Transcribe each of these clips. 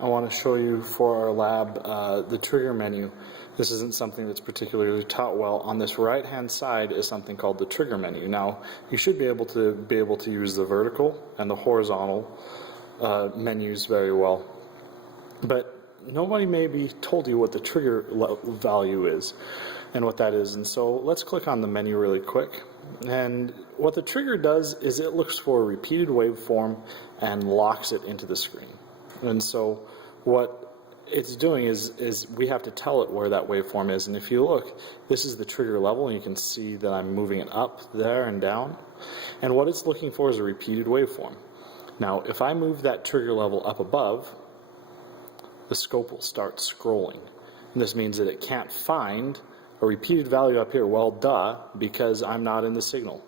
I want to show you for our lab the trigger menu. This isn't something that's particularly taught well. On this right hand side is something called the trigger menu. Now you should be able to use the vertical and the horizontal menus very well, but nobody maybe told you what the trigger value is and what that is. And so let's click on the menu really quick. And what the trigger does is it looks for a repeated waveform and locks it into the screen. And so what it's doing is we have to tell it where that waveform is. And if you look, this is the trigger level, and you can see that I'm moving it up there and down. And what it's looking for is a repeated waveform. Now, if I move that trigger level up above, the scope will start scrolling. And this means that it can't find a repeated value up here. Well, duh, because I'm not in the signal.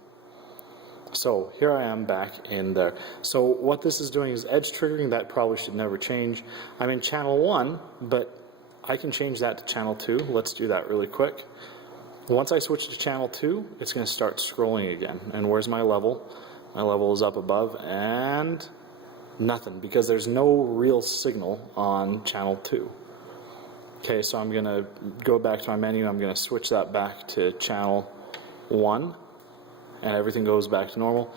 So here I am back in there. So what this is doing is edge triggering. That probably should never change. I'm in channel 1, but I can change that to channel 2. Let's do that really quick. Once I switch to channel 2, it's going to start scrolling again. And where's my level? My level is up above, and nothing, because there's no real signal on channel 2. Okay, so I'm going to go back to my menu. I'm going to switch that back to channel 1, and everything goes back to normal.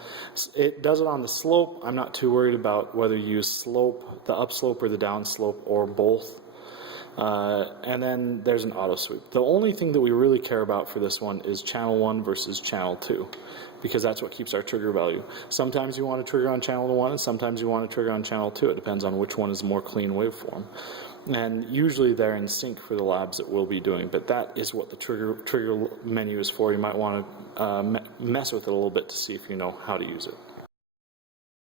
It does it on the slope. I'm not too worried about whether you use slope, the upslope or the downslope, or both. And then there's an auto sweep. The only thing that we really care about for this one is channel 1 versus channel 2, because that's what keeps our trigger value. Sometimes you want to trigger on channel 1, and sometimes you want to trigger on channel 2. It depends on which one is a more clean waveform. And usually they're in sync for the labs that we'll be doing, but that is what the trigger menu is for. You might want to mess with it a little bit to see if you know how to use it.